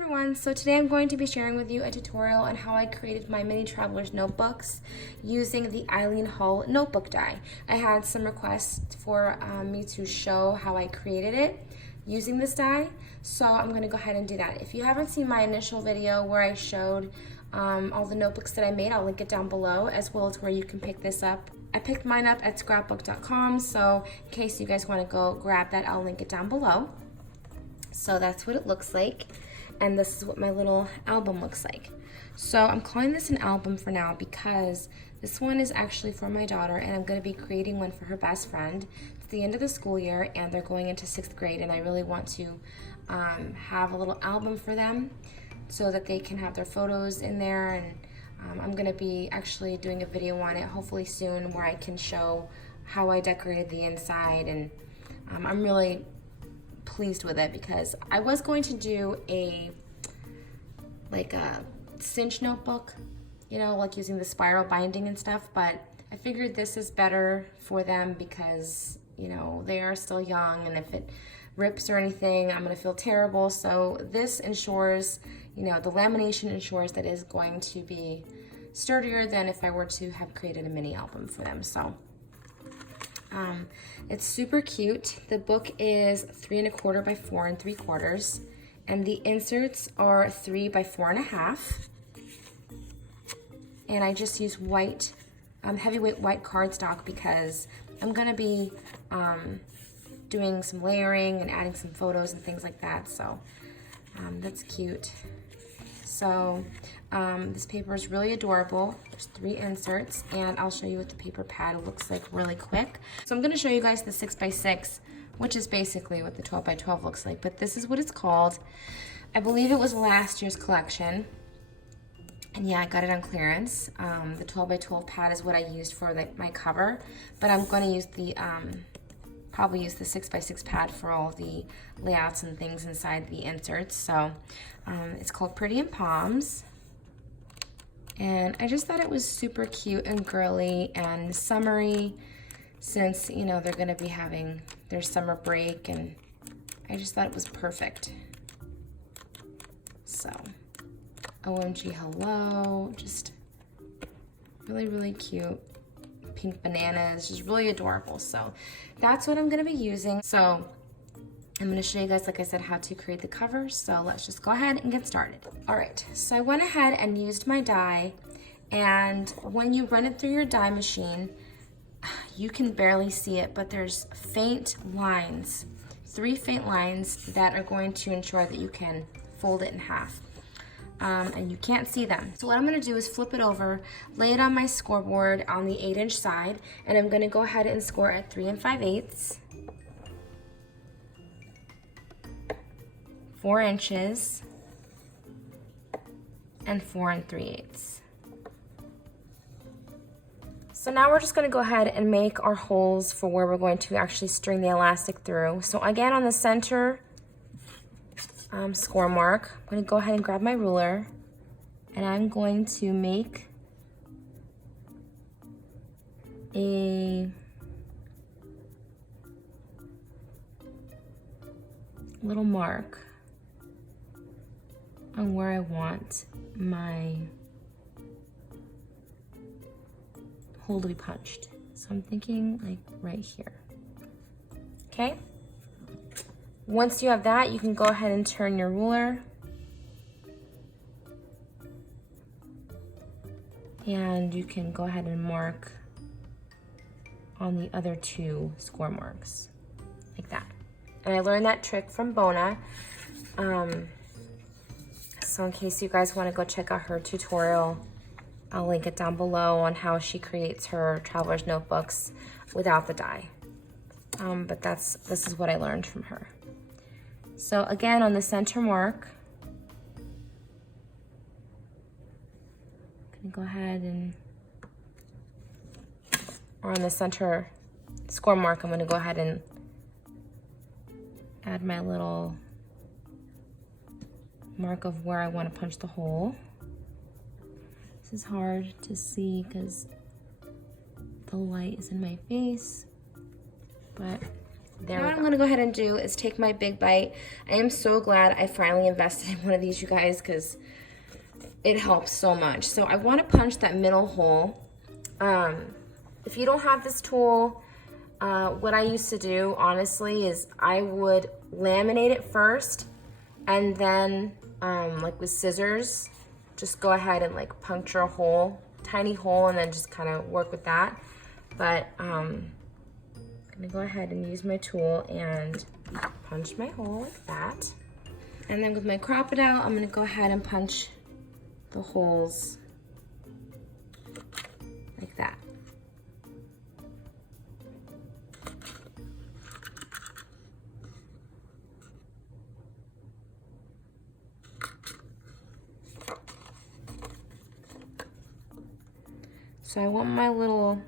Everyone, so today I'm going to be sharing with you a tutorial on how I created my mini traveler's notebooks using the Eileen Hull notebook die. I had some requests for me to show how I created it using this die, so I'm going to go ahead and do that. If you haven't seen my initial video where I showed all the notebooks that I made, I'll link it down below, as well as where you can pick this up. I picked mine up at scrapbook.com, so in case you guys want to go grab that, I'll link it down below. So that's what it looks like. And this is what my little album looks like. So I'm calling this an album for now because this one is actually for my daughter, and I'm going to be creating one for her best friend. It's the end of the school year and they're going into 6th grade, and I really want to have a little album for them so that they can have their photos in there. And I'm going to be actually doing a video on it hopefully soon where I can show how I decorated the inside, and I'm really pleased with it because I was going to do a cinch notebook, you know, like using the spiral binding and stuff, but I figured this is better for them because, you know, they are still young, and if it rips or anything, I'm gonna feel terrible. So this ensures, you know, the lamination ensures that it is going to be sturdier than if I were to have created a mini album for them. So it's super cute. The book is 3 1/4 by 4 3/4, and the inserts are 3 by 4 1/2. And I just use white, heavyweight white cardstock because I'm gonna be doing some layering and adding some photos and things like that. So that's cute. So this paper is really adorable. There's 3 inserts, and I'll show you what the paper pad looks like really quick. So I'm going to show you guys the 6 by 6, which is basically what the 12 by 12 looks like, but this is what it's called. I believe it was last year's collection, and yeah, I got it on clearance. The 12 by 12 pad is what I used for my cover, but I'm going to use the probably use the 6 by 6 pad for all the layouts and things inside the inserts. So it's called Pretty in Palms, and I just thought it was super cute and girly and summery since, you know, they're gonna be having their summer break, and I just thought it was perfect. So OMG hello, just really cute. Pink bananas, just really adorable. So that's what I'm gonna be using. So I'm gonna show you guys, like I said, how to create the cover. So let's just go ahead and get started. All right, so I went ahead and used my die, and when you run it through your die machine, you can barely see it, but there's faint lines, 3 faint lines that are going to ensure that you can fold it in half. And you can't see them. So what I'm gonna do is flip it over, lay it on my scoreboard on the 8-inch side, and I'm gonna go ahead and score at 3 5/8, 4 inches, and 4 3/8. So now we're just gonna go ahead and make our holes for where we're going to actually string the elastic through. So again, on the center score mark, I'm going to go ahead and grab my ruler, and I'm going to make a little mark on where I want my hole to be punched. So I'm thinking like right here. Okay? Once you have that, you can go ahead and turn your ruler, and you can go ahead and mark on the other 2 score marks, like that. And I learned that trick from Bona. So in case you guys want to go check out her tutorial, I'll link it down below on how she creates her traveler's notebooks without the die. But this is what I learned from her. So again, on the center mark, I'm gonna go ahead and, or on the center score mark, I'm gonna go ahead and add my little mark of where I want to punch the hole. This is hard to see because the light is in my face, but Now what I'm gonna go ahead and do is take my big bite. I am so glad I finally invested in one of these, you guys, because it helps so much. So I wanna punch that middle hole. If you don't have this tool, what I used to do, honestly, is I would laminate it first, and then, like with scissors, just go ahead and like puncture a hole, tiny hole, and then just kind of work with that. But I'm gonna go ahead and use my tool and punch my hole like that. And then with my Crop-A-Dile, I'm gonna go ahead and punch the holes like that. So I want my little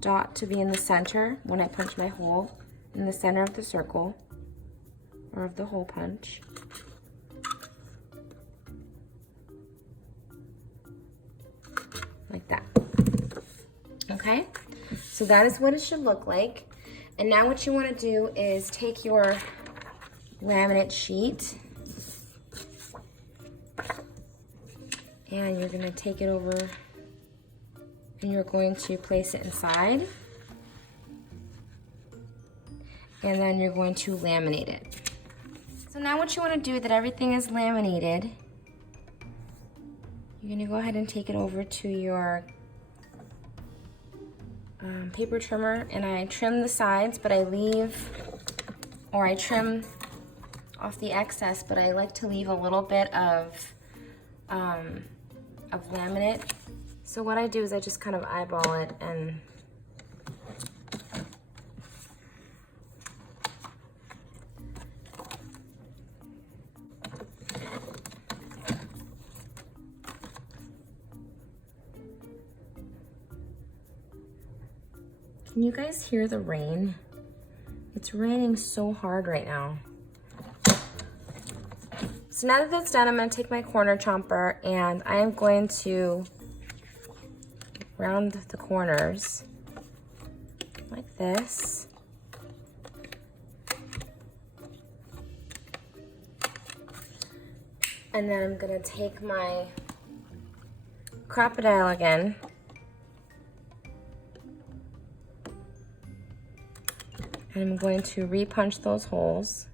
dot to be in the center when I punch my hole, in the center of the circle, or of the hole punch. Like that. Okay, so that is what it should look like. And now what you want to do is take your laminate sheet and you're going to take it over and you're going to place it inside, and then you're going to laminate it. So now what you want to do, that everything is laminated, you're going to go ahead and take it over to your paper trimmer, and I trim the sides, but I leave, or I trim off the excess, but I like to leave a little bit of laminate. So what I do is I just kind of eyeball it and can you guys hear the rain? It's raining so hard right now. So now that that's done, I'm going to take my corner chomper and I am going to round the corners like this. And then I'm gonna take my Crop-A-Dile again. And I'm going to re-punch those holes.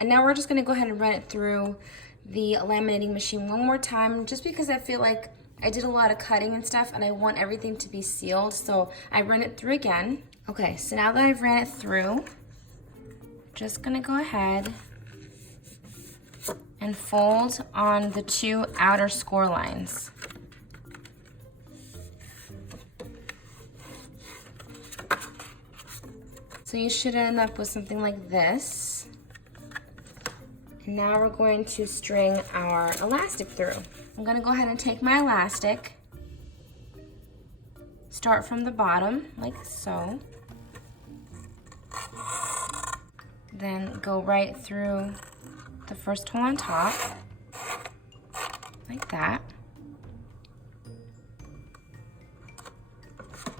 And now we're just gonna go ahead and run it through the laminating machine one more time, just because I feel like I did a lot of cutting and stuff and I want everything to be sealed. So I run it through again. Okay, so now that I've ran it through, just gonna go ahead and fold on the two outer score lines. So you should end up with something like this. Now we're going to string our elastic through. I'm gonna go ahead and take my elastic, start from the bottom, like so, then go right through the first hole on top, like that.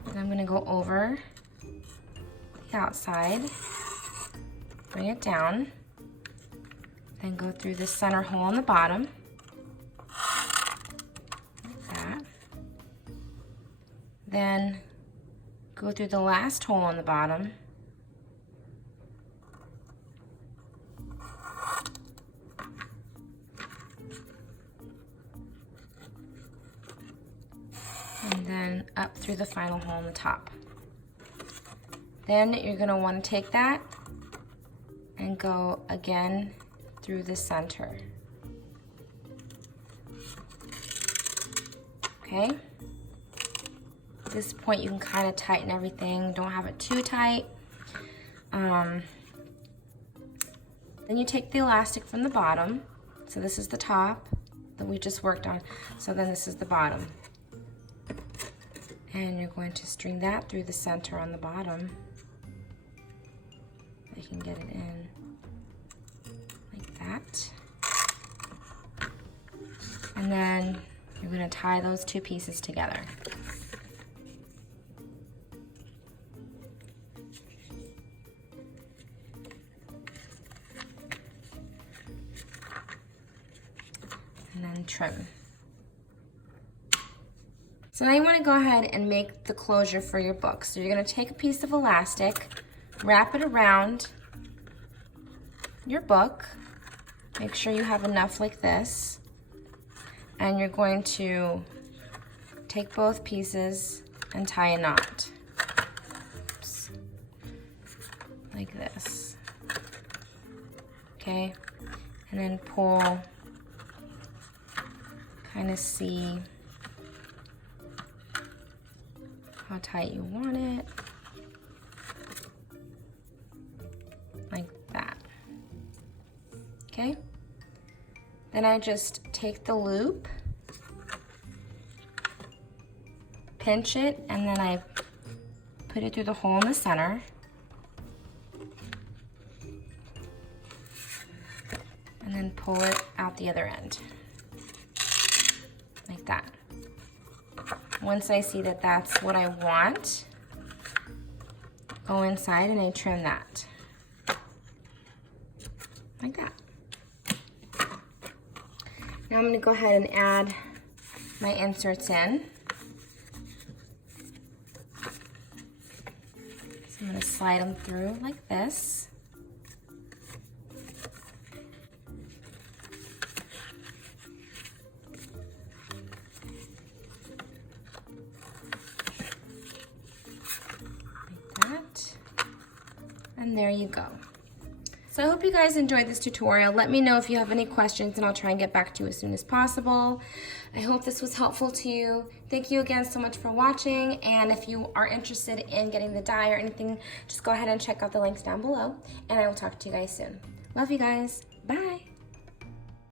Then I'm gonna go over the outside, bring it down, then go through the center hole on the bottom, like that. Then go through the last hole on the bottom, and then up through the final hole on the top. Then you're going to want to take that and go again through the center. Okay? At this point you can kind of tighten everything. Don't have it too tight. Then you take the elastic from the bottom. So this is the top that we just worked on. So then this is the bottom. And you're going to string that through the center on the bottom. You can get it in like that. And then you're going to tie those two pieces together. And then trim. So now you want to go ahead and make the closure for your book. So you're going to take a piece of elastic, wrap it around your book. Make sure you have enough like this. And you're going to take both pieces and tie a knot. Oops. Like this. Okay? And then pull, kind of see how tight you want it. Like that. Okay? Then I just take the loop, pinch it, and then I put it through the hole in the center. And then pull it out the other end. Like that. Once I see that that's what I want, go inside and I trim that. Like that. Now I'm going to go ahead and add my inserts in. So I'm going to slide them through like this. And there you go. So I hope you guys enjoyed this tutorial. Let me know if you have any questions and I'll try and get back to you as soon as possible. I hope this was helpful to you. Thank you again so much for watching, and if you are interested in getting the die or anything, just go ahead and check out the links down below, and I will talk to you guys soon. Love you guys. Bye.